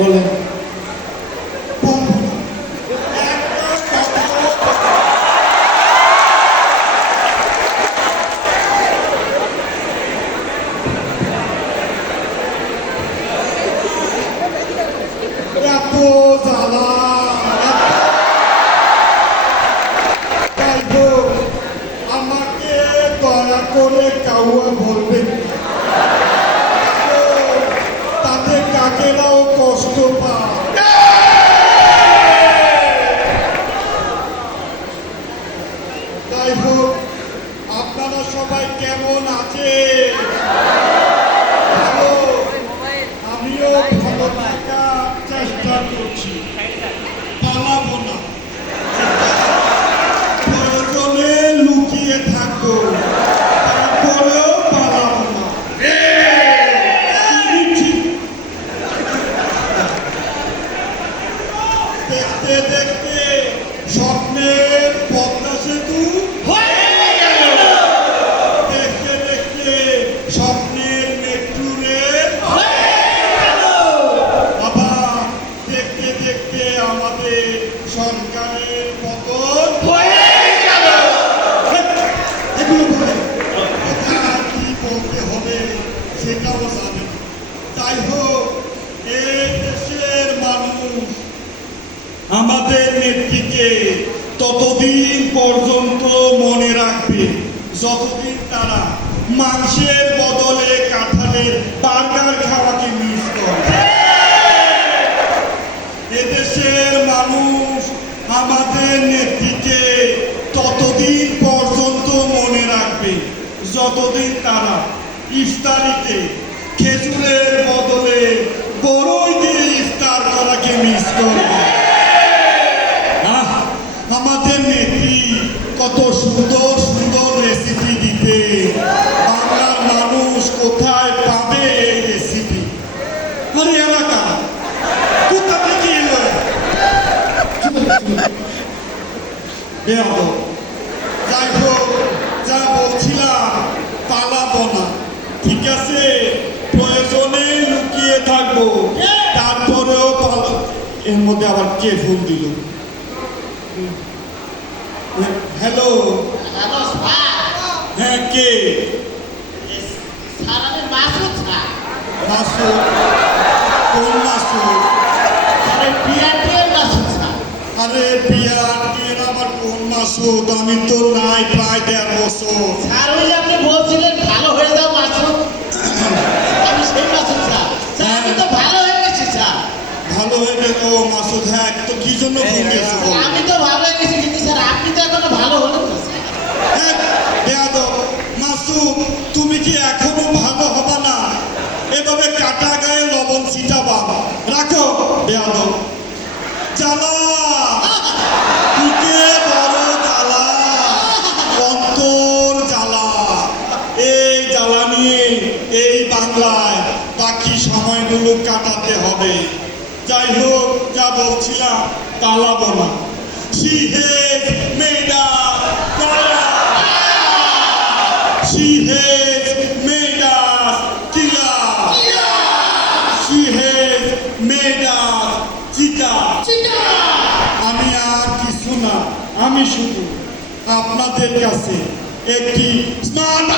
বলেন এত জ্বালা আমাকে দয়া করে কাউয়া বলবেন তাতে কাকেরাও কষ্ট পায়। যাই হোক, আপনারা সবাই কেমন আছে? ভালো? আমিও ভালো থাকার চেষ্টা করছি, পালাবো না, প্রয়োজনে লুকিয়ে থাকবো, তারপরেও পালাবো না। দেখতে দেখতে স্বপ্নের পদ্মা সেতু হয়ে গেল, দেখতে দেখতে স্বপ্নের মেট্রো রেল হয়ে গেল, আবার দেখতে দেখতে আমাদের সরকারের পতন হয়ে গেল। এগুলো বলে কোথায় কি বলতে হবে সেটাও জানেন। যাই হোক, এই দেশের মানুষ আমাদের নেত্রীকে ততদিন পর্যন্ত মনে রাখবে যতদিন তারা মাংসের বদলে কাঁঠালের বার্গার খাওয়াকে মিস করে। এদেশের মানুষ আমাদের নেত্রীকে ততদিন পর্যন্ত মনে রাখবে যতদিন তারা ইফতারিতে খেজুরের বদলে বড়ই দিয়ে ইফতার করাকে মিস করবে। আমাদের নেত্রী কত সুন্দর সুন্দর রেসিপি দিতে, বাংলার মানুষ কোথায় পাবে এই রেসিপি? আরে এলাকা কোথা থেকে এলো? যাই হোক, যা বলছিলাম, পালাবো না, ঠিক আছে? প্রয়োজনে লুকিয়ে থাকবো, তারপরেও পালাবো। এর মধ্যে আবার কে ফোন দিল? Hello, hello sir. হ্যাঁ কে? স্যার আমি মাসুদ স্যার। মাসুদ? কোন মাসুদ? আরে বিআরটিএর মাসুদ স্যার। আরে বিআরটিএর আবার কোন মাসুদ? আমি তো নাই প্রায় 1.5 বছর। স্যার ওই যে আপনি বলছিলেন ভালো হয়ে যাও মাসুদ, আমি সেই মাসুদ স্যার। স্যার আমি তো ভালো হয়ে গেছি স্যার। ভালো হয়ে গেল মাসুদ? হ্যাঁ, তো কি জন্য ফোন দিয়েছো? আমি তো ভালো হয়ে গেছি, কিন্তু স্যার আপনি তো এখনো ভালো হলেন না স্যার। হ্যাঁ বেয়াদব মাসুদ, তুমি কি এখনো ভালো হবা না? এভাবে কাটা গায়ে লবণ ছিটাবা? রাখো বেয়াদব। জ্বালা বুকে বড় জ্বালা, অন্তর জ্বালা। এই জ্বালা নিয়ে এই বাংলায় বাকি সময়গুলো কাটাতে হবে। যাই হোক, যা বলছিলাম, পালাবো না। She has made us fire. She has made us killer. She has made us cheater. আমি আর কিছু না, আমি শুধু আপনাদের কাছে একটি স্মার্ট